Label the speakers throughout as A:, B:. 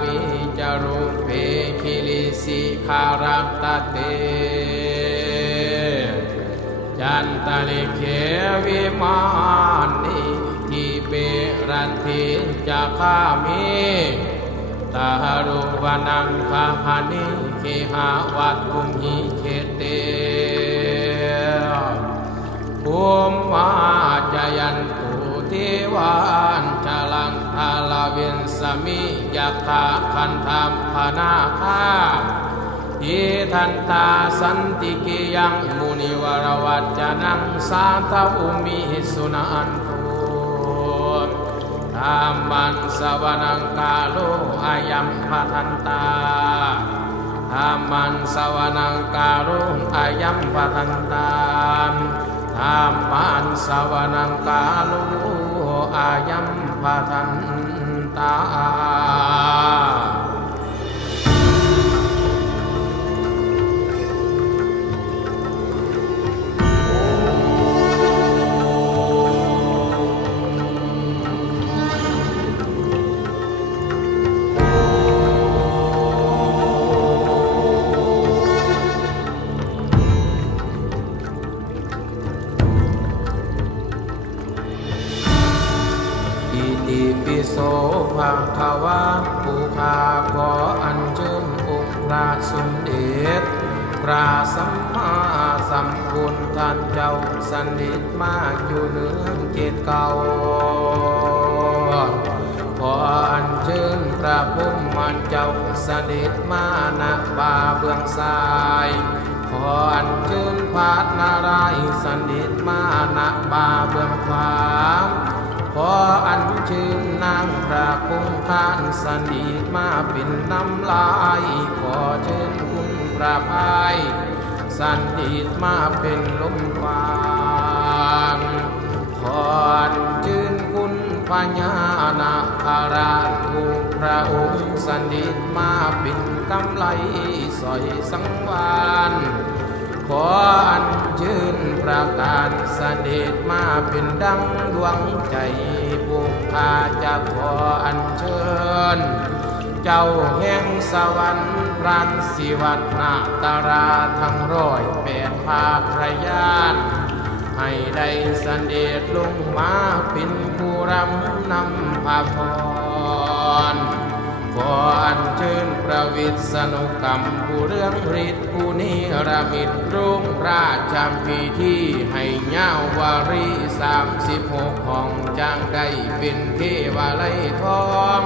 A: วิจรุเพคิลิสิคารัตตเต จันตลิเขวิมานนิทิเปรันทิจะข้ามิตารุวนังคาหานิเคหาวัตตุมหิเคเต มิยาคันธรรมพนาคาอิทันตาสันติกิยังมุนิวรวัจจนังสาตอุมิสุนันตุธรรมันสวนังกาโลอายัมพัทันตาธรรมันสวนังกาโลอายัมพัทันตาธรรมันสวนังกาโลอายัมพัทันตา ปิโสภะควะปูคาขออัญเชิญองค์พระสมเด็จพระสัมมาสัมพุทธเจ้าสนิทมากอยู่เหนือเกตเก่าขออัญเชิญพระพุทธเจ้าสด็จมาณป่าเบื้องซ้ายขออัญเชิญพระนารายสด็จมาณป่าเบื้องขวาขออัญ ชิญนางพระคงคานสนิทมาเป็นน้ำลายขอเชิญคุณพระพายสันติมาเป็นลมวางขออัญเชิญคุณพญานาคาราชุพระองค์สันติมาเป็นกำไลสอยสังวาน ออัญเชิญพระการเสด็จมาเป็นดังดวงใจบุคคาจะขออัญเชิญ เจ้าแห่งสวรรค์รันสิวัตนาตาราทั้งร้อยแปดภาคพระยานให้ได้สเสด็จลงมาเป็นผู้รำนำพาพร ขออัญเชิญพระวิษณุกรรมผู้เรื่องฤทธิ์ผู้นิรมิตรุ่งราชพิธีให้เงาวารีสามสิบหกหองจางได้เป็นเทวาลัยทอง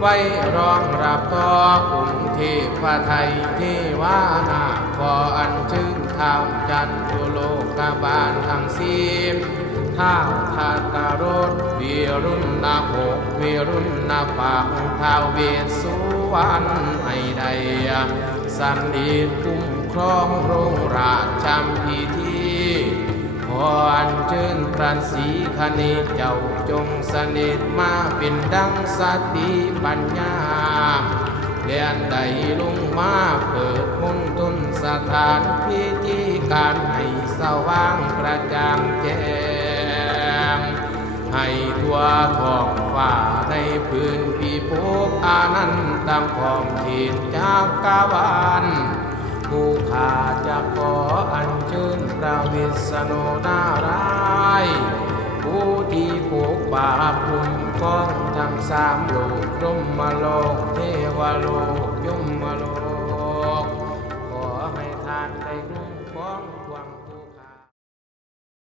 A: ไว้รองรับต่อองค์เทพไทยเทวานาขออัญเชิญท้าวจันทุโลกบาลทั้งสี ท้าทาตารถวีรุณนาหกวีรุณนาปากท้าวเวสสุวรรณให้ได้สันติคุ้มครองโรงราชจำพิธีขออัญเชิญพระศีคเนศเจ้าจงสนิทมาเป็นดังสติปัญญาเลียนใดลงมาเปิดมณฑลสถานพิธีการให้สว่างกระจ่างแจ้ง ให้ทั่วท้องฟ้าในพื้นพิภพอานันต์ตามของเขตจากกาวานผู้ขาจะขออัญเชิญพระวิษณุนารายผู้ที่ปกป่าภูมิฟ้องทั้งสามโลกยมโลกเทวโลกยมโลก ขอให้ทานได้